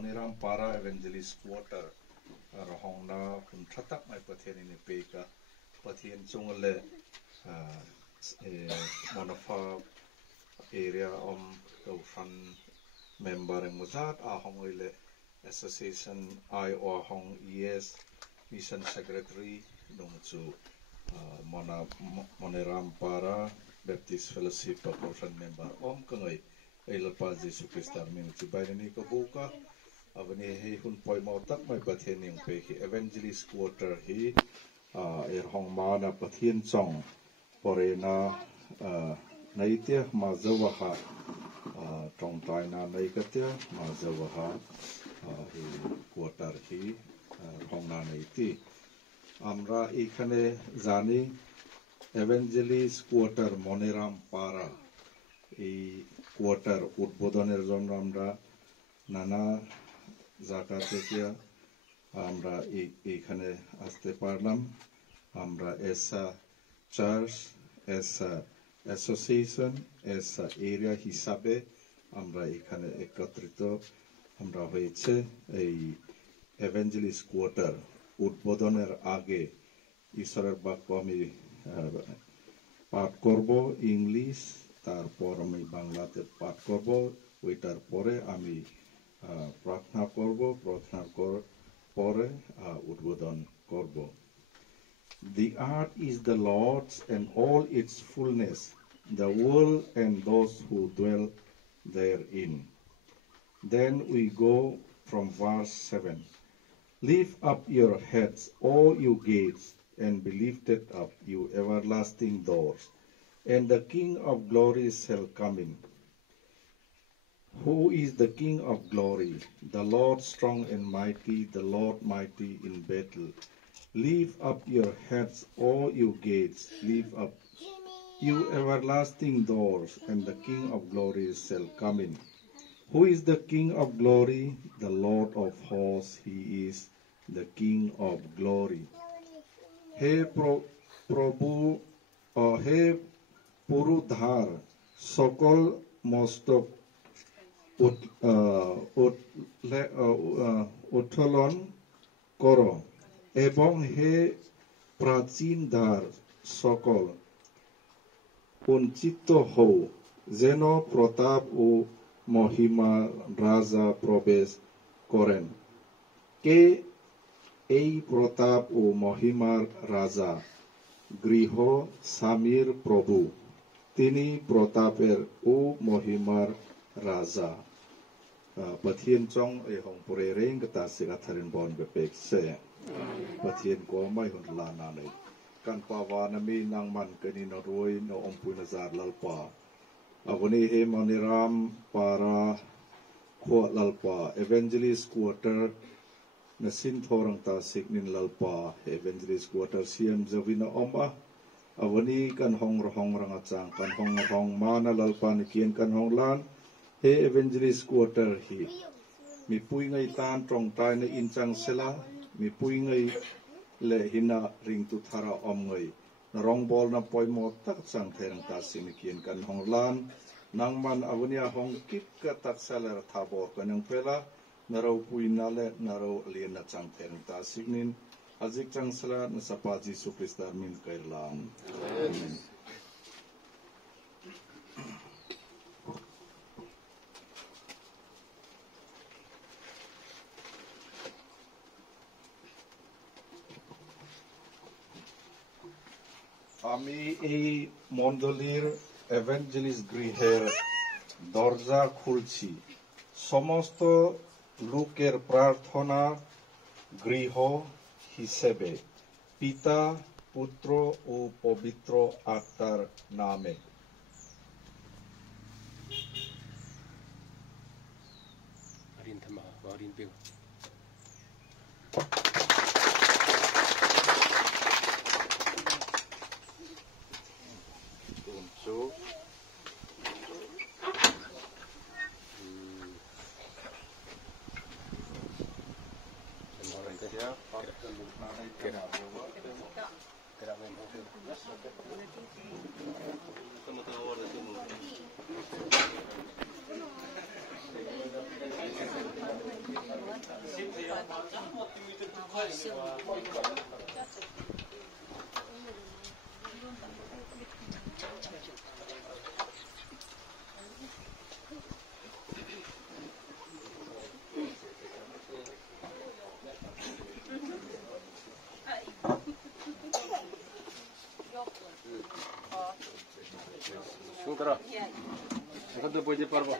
Maniram Para Evangelist Quarter Rahongna from Tratak my Pathian in a Peka Pathian Chungale Monafa area the front member in Muzat Ahongile Association I or Hong ES Mission Secretary Dongchu Maniram Para Baptist Fellowship Proportion Member Kangai Elapa Jesu Christa Minute by the Nikobuka Avani he hun poi mautak my Pathian in Peki Evangelist Quarter he Hong Mana Pathian Song Porena Naitia Mazawaha Tong Taina Naikatia Mazawaha he Quarter he Hong Naiti Amra Ikane Zani Evangelist Quarter Moniram Para এই quarter উদ্বোধনের জন্য আমরা নানা জায়গা থেকে আমরা এইখানে আসতে পারলাম আমরা এসা চার্চ এসা অ্যাসোসিয়েশন এসা এরিয়া হিসাবে আমরা এখানে একত্রিত আমরা হয়েছে এই এভাঞ্জেলিস্ট কোয়ার্টার উদ্বোধনের আগে ঈশ্বরের বাক্য আমি পাঠ করব ইংলিশ তারপর আমি বাংলাতে পাঠ করব ওইটার পরে আমি প্রার্থনা করব প্রার্থনার পরে উদ্বোধন করব The earth is the Lord's and all its fullness, the world and those who dwell therein. Then we go from verse 7. Lift up your heads, all you gates, and be lifted up, you everlasting doors. And the King of glory shall come in. Who is the King of glory? The Lord strong and mighty, the Lord mighty in battle. Lift up your heads, all you gates, lift up, you everlasting doors, and the King of glory shall come in. Who is the King of glory? The Lord of hosts, he is the King of glory. He Prabhu, he পুরুধার সকল মস্তক উত্তোলন কর এবং হে প্রাচীন ধার সকল উঞ্চিত হও যেন প্রতাপ ও মহিমা রাজা প্রবেশ করেন কে এই প্রতাপ ও মহিমার রাজা গৃহ স্বামীর প্রভু তিনি প্রতাপের ও মহিমার রাজা Pathian chong e hong pore reng kata sega tharin bon bepek se Pathian ko mai hun la na nei kan pa wa na mi nang man kani no roi no ompu na zar lalpa avani he Maniram Para kho lalpa Evangelist Quarter na sin thorang ta siknin lalpa Evangelist Quarter siam zawina oma avani kan hong ranga chang kan hong mana lalpa ni kien kan hong lan he Evangelist Quarter hi mi pui ngai tan trong tai na in chang sela mi pui ngai le hina ring tu thara om ngai na rong bol na poi mo tak chang therang ta sin kien kan hong lan nang man avania hong kip ka tak salar thabor kanang pela na ro pui na le na ro lien na chang therang ta signin azik chang sala na sapa Jesu Christa min kairlam amen আমি এই মণ্ডলীর এভাঞ্জেলিস্ট গৃহের দরজা খুলছি সমস্ত লোকের প্রার্থনা গৃহ হিসেবে পিতা পুত্র ও পবিত্র আত্মার নামে Sutra, এখন তো বইতে পারবো।